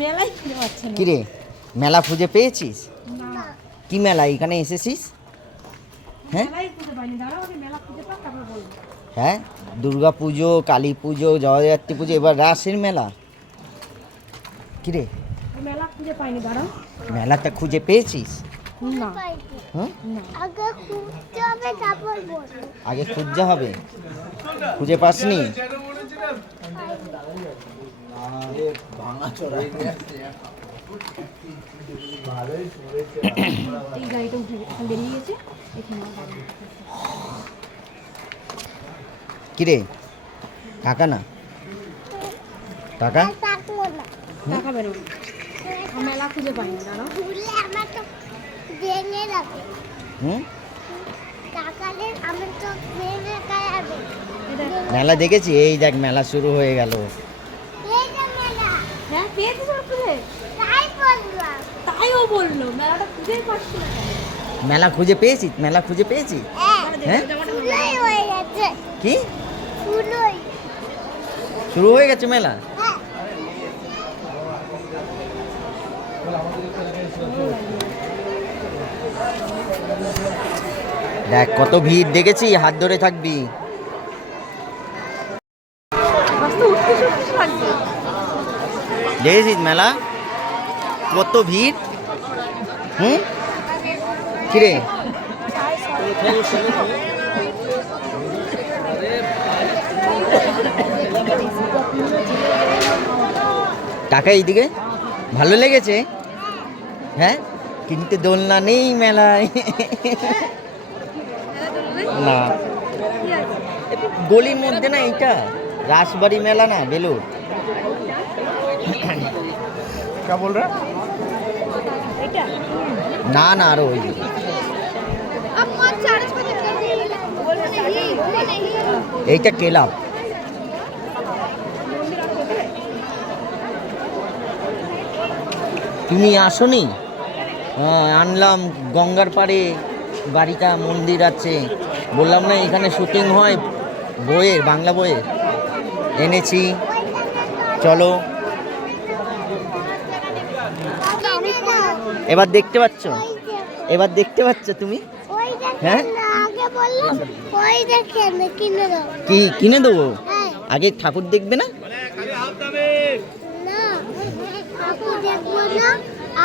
মেলাই খুঁজে পাচ্ছি না। কি রে, মেলা খুঁজে পেয়েছিস? না, কি মেলা এখানে এসেছিস? হ্যাঁ মেলাই খুঁজে পাইনি। দাঁড়াও, আমি মেলা খুঁজে পাই তারপর বলবো। হ্যাঁ, দুর্গা পুজো, কালী পুজো, জগদ্ধাত্রী পুজো, এবার রাসের মেলা। কি রে, মেলা খুঁজে পাইনি, দাঁড়াও। মেলাটা খুঁজে পেয়েছিস? না, হুম, না। আগে খুঁজতে হবে তারপর বলবো। আগে খুঁজতে হবে। খুঁজে পাসনি? এই গাড়িটা উঠে এখন বেরিয়ে গেছে এখানে। কি রে, টাকা না? টাকা আর থাকবো না। টাকা বেরো। মেলা খুঁজে পাইনি, দাঁড়াও। ভুলে আমার তো ভেঙে যাবে। হুম, টাকালে আমার তো ভেঙে যাবে। মেলা দেখেছি? এই দেখ মেলা শুরু হয়ে গেল। এই যে মেলা, হ্যাঁ, পেয়েছিস ওর খুঁজে? তাই বললাম। তাইও বললো মেলাটা খুঁজেই পাচ্ছি না কেন? মেলা খুঁজে পেয়েছিস? মেলা খুঁজে পেয়েছিস? হ্যাঁ, ফুলই হয়ে গেছে। কি ফুলই। শুরু হয়ে গেছে মেলা? হ্যাঁ। দেখ কত ভিড় দেখেছি, হাত ধরে থাকবি। রাস্তা উঠতে উঠতে লাগবে। দেখেছিস মেলা কত ভিড়? হুম, কিরে টাকা এইদিকে ভালো লেগেছে? হ্যাঁ, কিন্তু দোলনা নেই মেলায়। না, গলির মধ্যে না, এইটা রাসবাড়ি মেলা না, বেলুর। क्या बोल रहा है? এটা না না, আরো ওই দিকে। अब कौन चार्ज को दिक्कत नहीं वो नहीं এইটা ক্লাব। তুমি আসোনি? হ্যাঁ, আনলাম গঙ্গার পাড়ে বাড়িটা, মন্দির আছে। বললাম না এখানে শুটিং হয় বইয়ের, বাংলা বইয়ের, এনেছি। চলো, এবার দেখতে পাচ্ছ? এবার দেখতে পাচ্ছ তুমি? ওই হ্যাঁ? দেখেন না, আগে বললাম ওই দেখেন কিনে দাও। কি কিনে দেবো? হ্যাঁ। আগে ঠাকুর দেখবে না? না, আপু দেখবো না,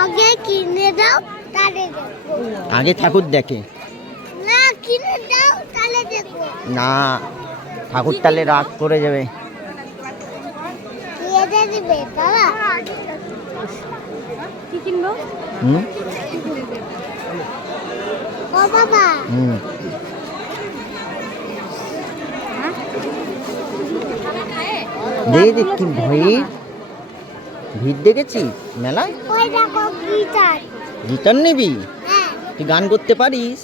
আগে কিনে দাও তাহলে দেখবো। আগে ঠাকুর দেখে না, কিনে দাও তাহলে দেখবো। না, ঠাকুর তাহলে রাগ করে যাবে। দিয়ে দিবে বাবা। কি কিনবো? হুম ও বাবা, হুম, দেখ কি ভিড়, ভিড় দেখেছিস মেলায়? ওই দেখো গিটার। গিটার নিবি? হ্যাঁ, তুই গান করতে পারিস?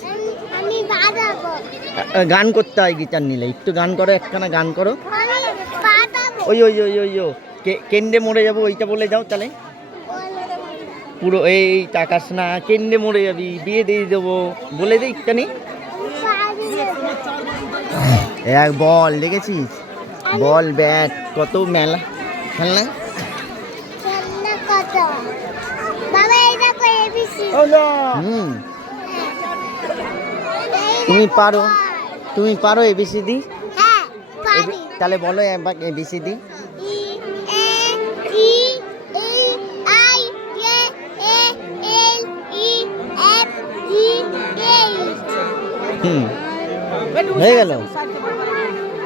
আমি বাজাবো। গান করতে হয় গিটার নিলে। একটু গান করো, একখানা গান করো। আমি বাজাবো। ওই ওই ওই ওই ও কেন্দ্রে মরে যাবো, ওইটা বলে যাও তাহলে। পুরো এই টাকাস না, কেন্দ্রে মরে যাবি, বিয়ে দিয়ে দেবো, বলে দে একটানি। এক বল দেখেছিস? বল, ব্যাট, কত মেলা খেলনা। খেলনা কত? বাবা এই দেখো এবিসি। হুম, তুমি পারো, তুমি পারো এবিসিডি? হ্যাঁ, পারি। তাহলে বলো একবার A B C D. E A E E I J A L E F G H. হুম, হয়ে গেল।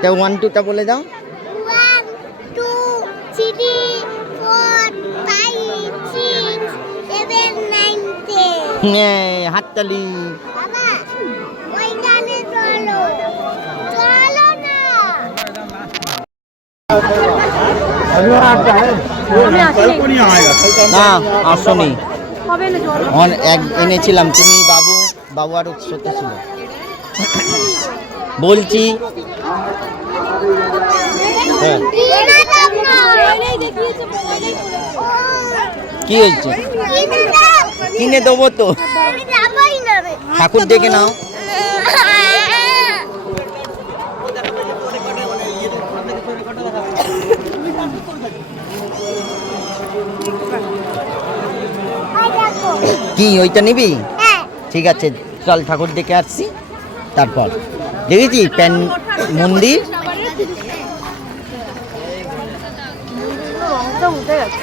তা 1 2 টা বলে দাও। 1 2 3 4 5 6 7 9 10। হাততালি। বাবা ওইখানে চলো, চলো না। আমি আসি না, আসনি। কবে না জল? এক এনেছিলাম, তুমি বাবু, বাবু আর সাথে ছিল। বলছি হ্যাঁ, কিনে দাও না। মোবাইলেই দেখিয়েছে, মোবাইলেই বলেছে। কি হয়েছে? কিনে দাও। কিনে দেবো তো, আমি যাবোই না রে। ঠাকুর দেখে নাও। কি ওইটা নিবি? হ্যাঁ ঠিক আছে, চল ঠাকুর দেখে আসছি তারপর। দেখেছি মন্দির, রংটা উঠে গেছে।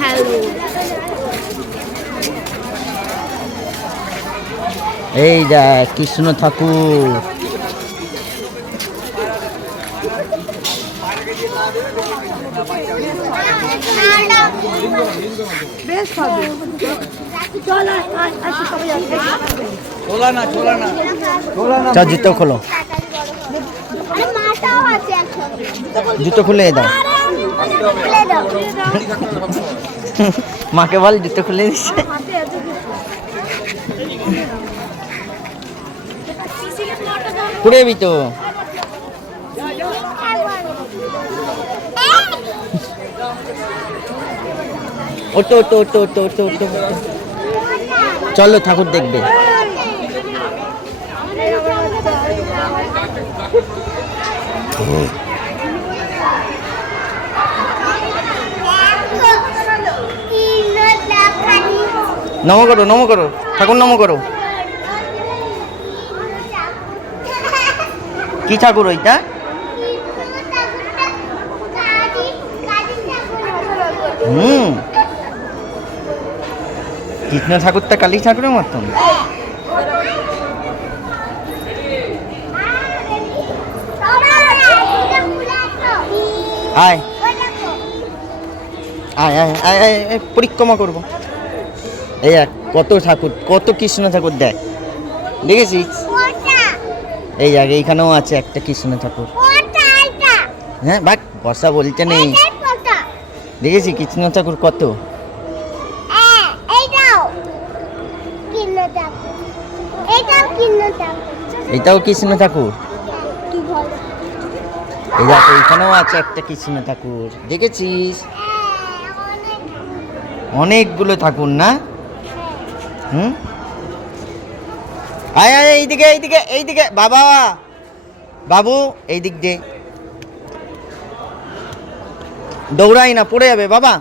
হ্যালো এই যা কৃষ্ণ ঠাকুর। বেশ হবে। চল আসি সবাই আসবে। চল জুতো খোলো, আরে মাটাও আছে একসাথে জুতো খুলে দাও। খুলে দাও মাকে বল জুতো খুলে দিচ্ছে। পুরে যাবি তো? ওটো ওটো ওটো ওটো ওটো ওটো। চলো ঠাকুর দেখবে। নম করো, নম করো, ঠাকুর নম করো। কি ঠাকুর ওইটা? কৃষ্ণ ঠাকুরটা কালী ঠাকুরের মতন। আয় আয় আয় আয় আয় আয়, পরিক্রমা করবো। এই এক কত ঠাকুর, কত কৃষ্ণ ঠাকুর দেখ, দেখেছিস? এই আগে এইখানেও আছে একটা কৃষ্ণ ঠাকুর। হ্যাঁ বাট বসা বলতে নেই, দেখেছি কৃষ্ণ ঠাকুর কত। এটাও কৃষ্ণ ঠাকুর। এই দেখো এইখানেও আছে একটা কৃষ্ণ ঠাকুর, দেখেছিস? অনেকগুলো ঠাকুর না? হুম, আয় আয় এইদিকে এইদিকে এইদিকে, বাবা বাবু এই দিক দিয়ে দৌড়াই না, পড়ে যাবে বাবা।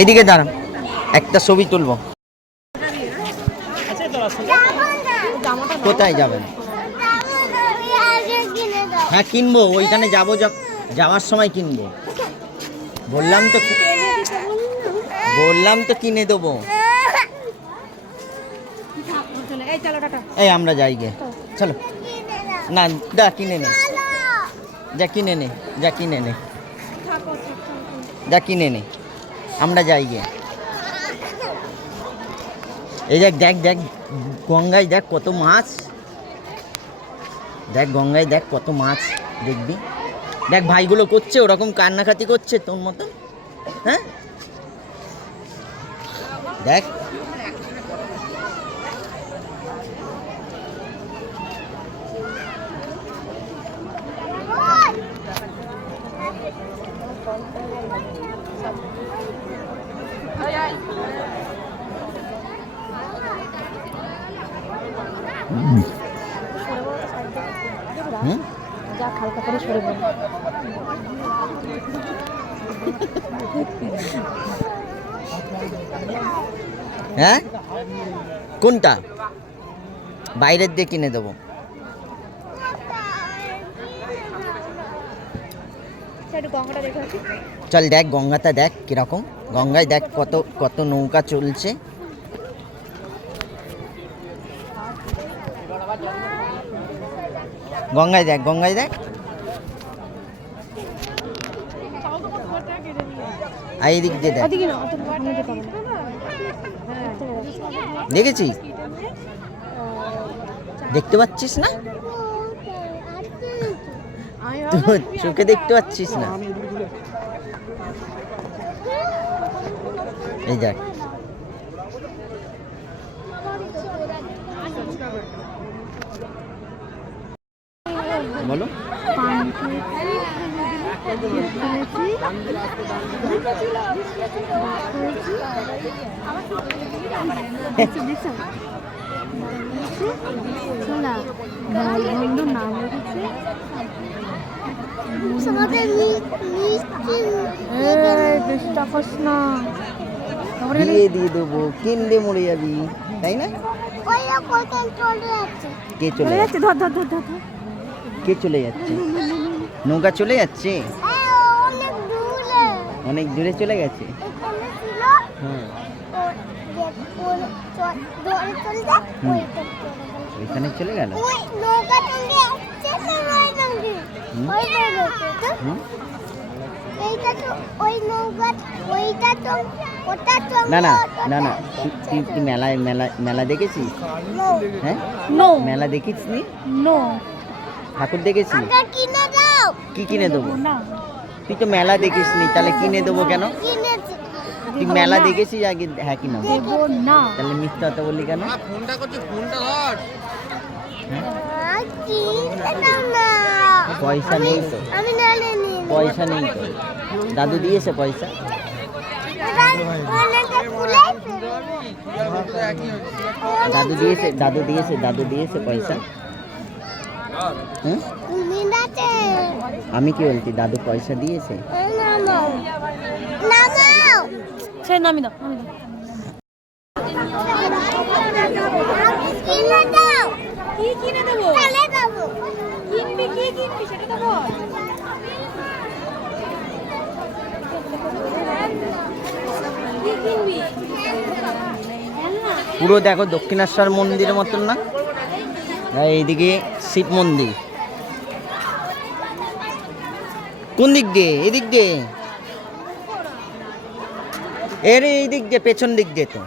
এইদিকে দাঁড়ান, একটা ছবি তুলবো। কোথায় যাবেন? হ্যাঁ কিনবো, ওইখানে যাবো, যাওয়ার সময় কিনবো। বললাম তো কিনে দেবো। এই আমরা যাই গে, চলো। না যা কিনে নে, যা কিনে নে, যা কিনে নে, যা কিনে নে, আমরা যাই গে। এই দেখ দেখ দেখ গঙ্গায় দেখ কত মাছ, দেখ গঙ্গায় দেখ কত মাছ, দেখবি। দেখ ভাইগুলো করছে ওরকম কান্নাকাটি করছে তোর মতো। হ্যাঁ দেখ, যা হালকা করে সরে বল। হ্যাঁ কোনটা? বাইরের দিয়ে কিনে দেবো। চল দেখ গঙ্গাটা দেখ কিরকম, গঙ্গায় দেখ কত কত নৌকা চলছে। গঙ্গায় দেখ, গঙ্গায় দেখ। এই দিক দিয়ে দেখ, দেখেছিস? দেখতে পাচ্ছিস না? চোখে দেখতে পাচ্ছিস না? এই দেখ, বলো। পান খেয়েছি, ছোলা বন্ধু নাম রেখেছে, চেষ্টা করিস না। দিয়ে দেবো, কিনলে মরে যাবি, তাই না? কে চলে যাচ্ছে? ধর ধর ধর ধর। কে চলে যাচ্ছে? নৌকা চলে যাচ্ছে, অনেক দূরে চলে গেছে। হ্যাঁ, ওইখানে চলে গেল। না না না না, তুই মেলায় মেলা দেখেছিস? হ্যাঁ, নো মেলা দেখিস নি? নো, ঠাকুর দেখেছিস? কি কিনে দেবো? না তুই তো মেলা দেখিস নি, তাহলে কিনে দেবো কেন? তুই মেলা দেখেছিস আগে? হ্যাঁ কিনা দেবো না। তাহলে মিথ্যা কথা বললি কেন? ফোনটা করছে, ফোনটা ধর। পয়সা নেই তো, পয়সা নেই তো। দাদু দিয়েছে পয়সা? দাদু দিয়েছে, দাদু দিয়েছে, দাদু দিয়েছে পয়সা? হ্যাঁ, আমি কি বলছি, দাদু পয়সা দিয়েছে? সে নামি দাও, নামি দাও। কি কিনে দেবো? কিনবি, কি কিনবি সেটা তো বল। কি কিনবি? পুরো দেখো দক্ষিণেশ্বর মন্দিরের মতন না? আর এইদিকে শিব মন্দির। কোন দিক দিয়ে? এদিক দিয়ে? এর এই দিক দিয়ে, পেছন দিক দিয়ে তো।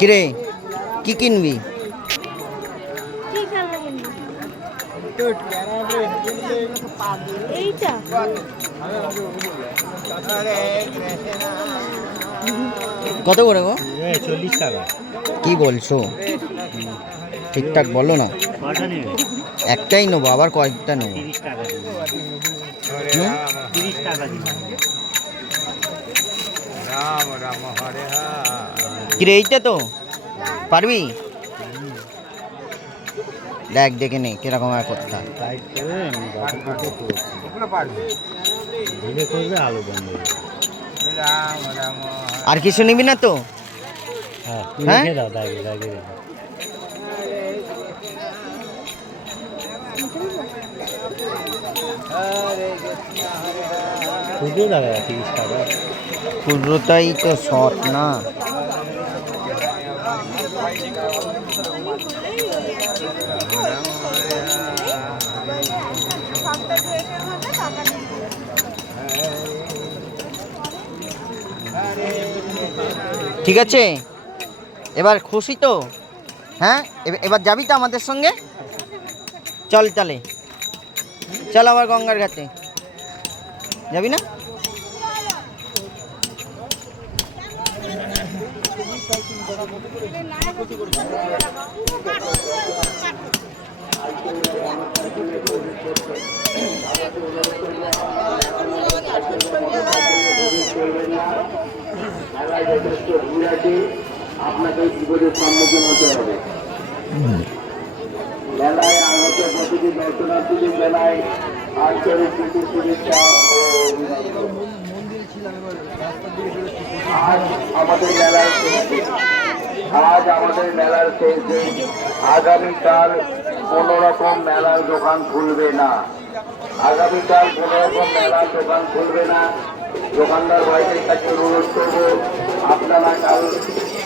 কিরে, কি কিনবি? কি খেলনা কিনবি? এইটা কত করে গো? 40 টাকা। কি বলছো? ঠিকঠাক বলো না। কটা নেবে? একটাই নেবো, আবার কয়েকটা নেবো? 30 টাকা দিন। হুম? 30 টাকা দিন। রাম রাম হরে হরে। কিরে, এইটা তো পারবি? দেখ, দেখে নে কিরকম আর করতে হয়। টাইট করে এগুলো পারবে। ধীরে করবে, আলো বন্ধ হবে। রাম রাম। আর কিছু নিবি না তো? হ্যাঁ, হ্যাঁ? রেখে দাও, দাগে দাগে রেখে। খুঁজো দাদা 30 টাকা। খুচরোটাই তো শর্ট না। ঠিক আছে, এবার খুশি তো? হ্যাঁ, এবার যাবি তো আমাদের সঙ্গে? চল তাহলে, চল আবার গঙ্গার ঘাটে যাবি না? আপনাকে বিপদের সম্মুখীন হতে হবে। মেলায় আগত প্রতিটি দর্শনার্থীদের মেলায় আন্তরিক প্রীতি শুভেচ্ছা ও আজ আমাদের মেলার শেষ দিন। আজ আমাদের মেলার শেষ দিন। আগামীকাল কোনো রকম মেলার দোকান খুলবে না। আগামীকাল কোনো রকম মেলার দোকান খুলবে না। দোকানদার ভাইদের কাছে অনুরোধ করবো, আপনারা কাল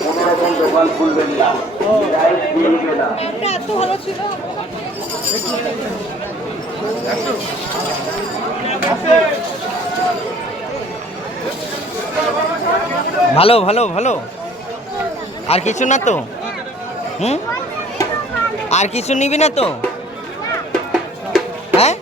কোনো রকম দোকান খুলবেন না, লাইট জ্বলবে না। এত ভালো ছিল। ভালো ভালো ভালো। আর কিছু না তো? হুম, আর কিছু নিবি না তো? হ্যাঁ,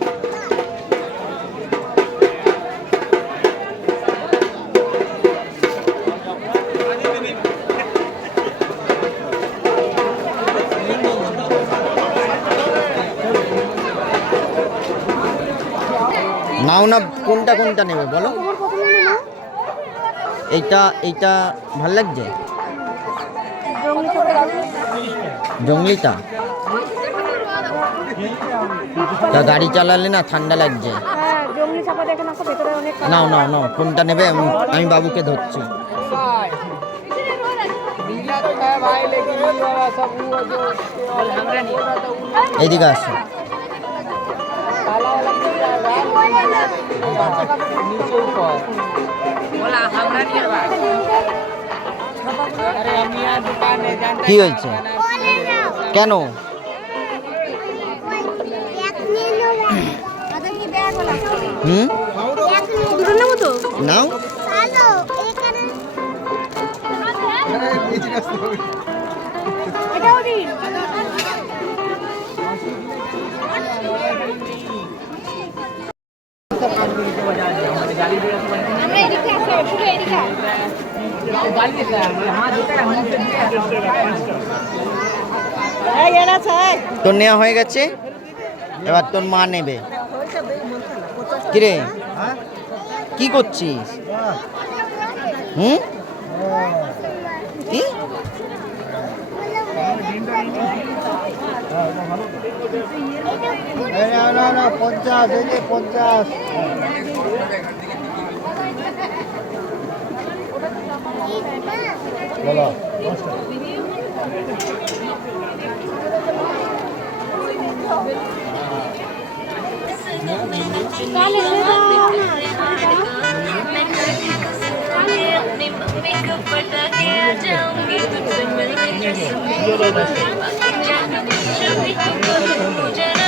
নাও না, কোনটা কোনটা নেবে বলো? এইটা এইটা ভাল লাগছে, জঙ্গলিটা। তা গাড়ি চালালে না ঠান্ডা লাগছে। নাও নাও নাও, কোনটা নেবে? আমি বাবুকে ধরছি। এইদিকে আসো। কি হয়েছে? কেন? হুম, নাও। তোর নেওয়া হয়ে গেছে, এবার তোর মা নেবে। কিরে, কি করছিস? হুম, কি? না 50, এই যে 50। বলো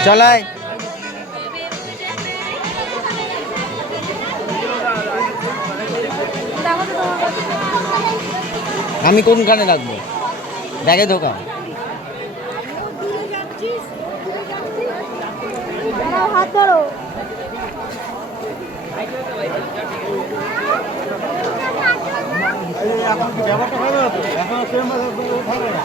চলাই। আমি কোনখানে রাখবো? ব্যাগে ঢোকা। হাত ধরো। এখন কি ব্যাপারটা হবে না তো? এখন সেম থাকবে না।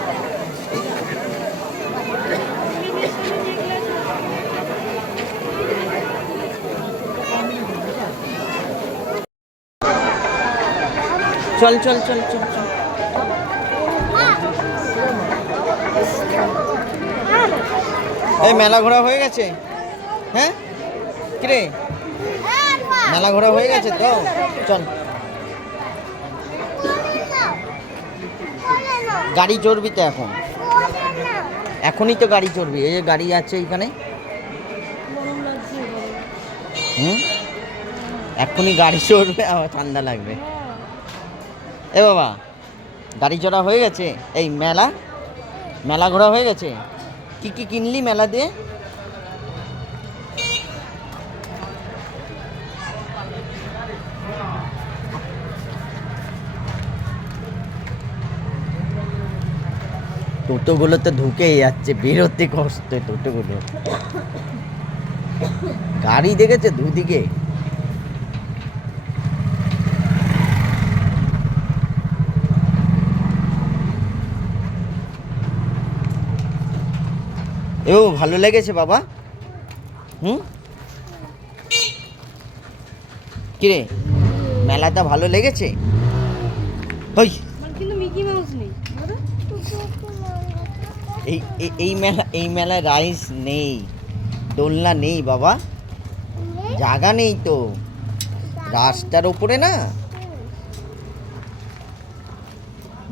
চল চল চল চল চল। এই মেলা ঘোরা হয়ে গেছে? হ্যাঁ, কিরে, মেলা ঘোরা হয়ে গেছে তো? চল, গাড়ি চড়বি তো এখন? এখনই তো গাড়ি চড়বি। এই যে গাড়ি আছে এখানে। হুম, এখনই গাড়ি চড়বে, আবার ঠান্ডা লাগবে। এ বাবা, গাড়ি চড়া হয়ে গেছে? এই মেলা মেলা ঘোরা হয়ে গেছে? কি কি কিনলি মেলা দিয়ে? টোটোগুলো তো ঢুকেই যাচ্ছে, বেরোতে কষ্ট টোটোগুলো। গাড়ি দেখেছে দুদিকে। ও ভালো লেগেছে বাবা? হুম, কিরে, মেলাটা ভালো লেগেছে? ওই কিন্তু মিকি মাউস নেই। এই মেলায় রাইস নেই, দোলনা নেই বাবা, জায়গা নেই তো রাস্তার উপরে না।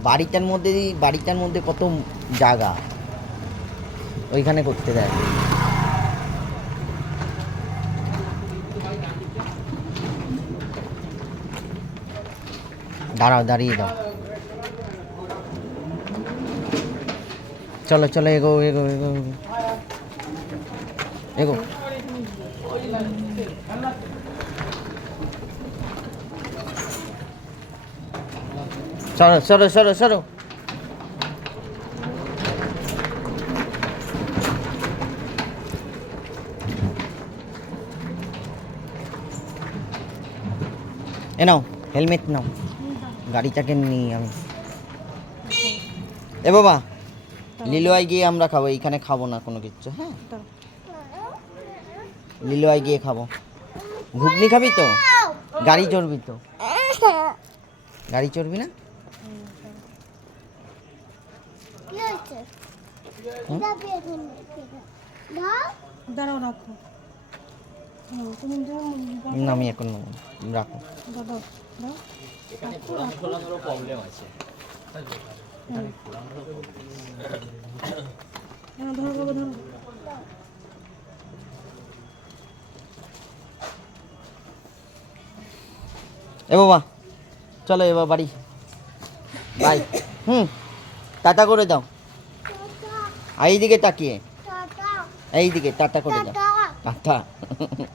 বাড়িটার মধ্যে কত জায়গা, ওইখানে করতে দেয়। দাঁড়াও, দাঁড়িয়ে দাও। চলো চলো, এগো এগো এগো এগো। সরো সরো সরো সরো। এ নাও হেলমেট নাও, গাড়িটাকে নিই আমি। এ বাবা লিলুয়ায় গিয়ে আমরা খাবো, এইখানে খাবো না কোনো কিছু। হ্যাঁ লিলুয়ায় গিয়ে খাবো। ঘুগনি খাবি তো? গাড়ি চড়বি তো? গাড়ি চড়বি না? কি হয়েছে? হুম? যাবে এখন দাও দাঁড়াও রাখো। তুমি না আমি এখন নেবো না। রাখো। দাও দাও দাও। ধরো বাবা ধরো। এ বাবা চলো এবার বাড়ি। বাই। টাটা করে দাও। এইদিকে তাকিয়ে, টাটা এইদিকে টাটা করে দাও। Tata tata.